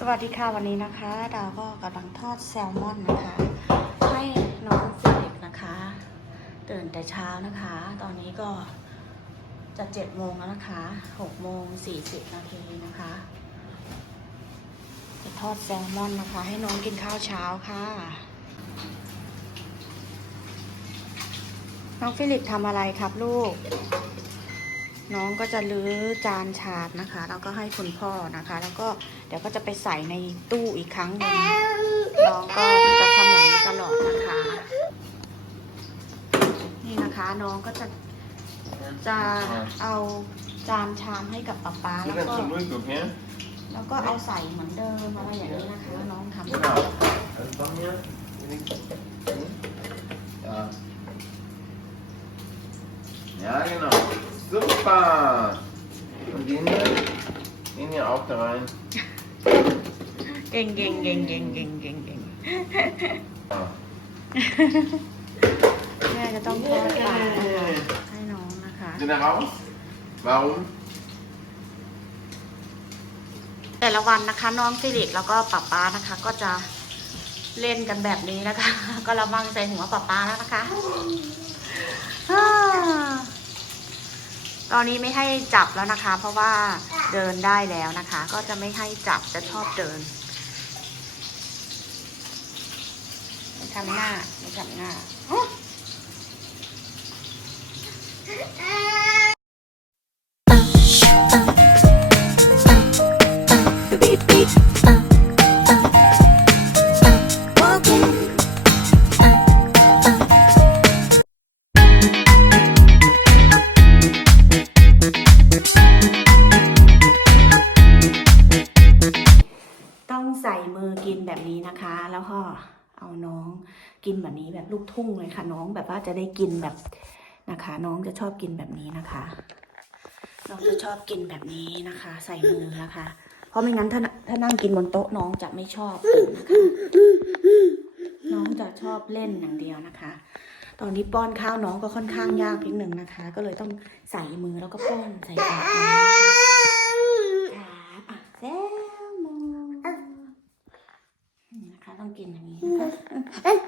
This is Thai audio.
สวัสดีค่ะวันนี้นะคะ ดาวก็กำลังทอดแซลมอนนะคะ ให้น้องฟิลิปนะคะ ตื่นแต่เช้านะคะ ตอนนี้ก็จะเจ็ดโมงแล้วนะคะหกโมงสี่สิบนาทีนะคะจะทอดแซลมอนนะคะ ให้น้องกินข้าวเช้าค่ะน้องฟิลิปทำอะไรครับลูก น้องก็จะลื้อจานชาดนะคะ แล้วก็ให้คุณพ่อนะคะ แล้วก็เดี๋ยวก็จะไปใส่ในตู้อีกครั้งหนึ่งน้องก็จะทำอย่างนี้ตลอดนะคะ นี่นะคะน้องก็จะจะเอาจานชามให้กับป๊าป๊าแล้วก็แล้วก็เอาใส่เหมือนเดิมอะไรอย่างนี้นะคะน้องทำ Genau. En dan ja? Weet ik. Ja. Ja, genau. Super. Und den hier? Den hier auch da rein. เก่งเก่งเก่งเก่งเก่งเก่งเก่ง Ja. แม่จะต้องทอดปลานะคะให้น้องนะคะ Sind da raus? Warum? แต่ละวันนะคะ น้องฟิลิปแล้วก็ป๊าป๊านะคะ ก็จะเล่นกันแบบนี้นะคะ ก็ระวังใส่หัวป๊าป๊าแล้วนะคะอ่า ตอนนี้ไม่ให้จับแล้วนะคะ เพราะว่าเดินได้แล้วนะคะ ก็จะไม่ให้จับจะชอบเดินไม่ทำหน้าไม่ทำหน้า นะคะ แล้วก็เอาน้องกินแบบนี้แบบลูกทุ่งเลยค่ะ น้องแบบว่าจะได้กินแบบนะคะ น้องจะชอบกินแบบนี้นะคะ น้องจะชอบกินแบบนี้นะคะ ใส่มือนะคะ เพราะไม่งั้นถ้าถ้านั่งกินบนโต๊ะน้องจะไม่ชอบนะคะน้องจะชอบเล่นอย่างเดียวนะคะ ตอนนี้ป้อนข้าวน้องก็ค่อนข้างยากนิดหนึ่งนะคะ ก็เลยต้องใส่มือแล้วก็ป้อนใส่ปากน้องนะคะครับอะแซ ลมอน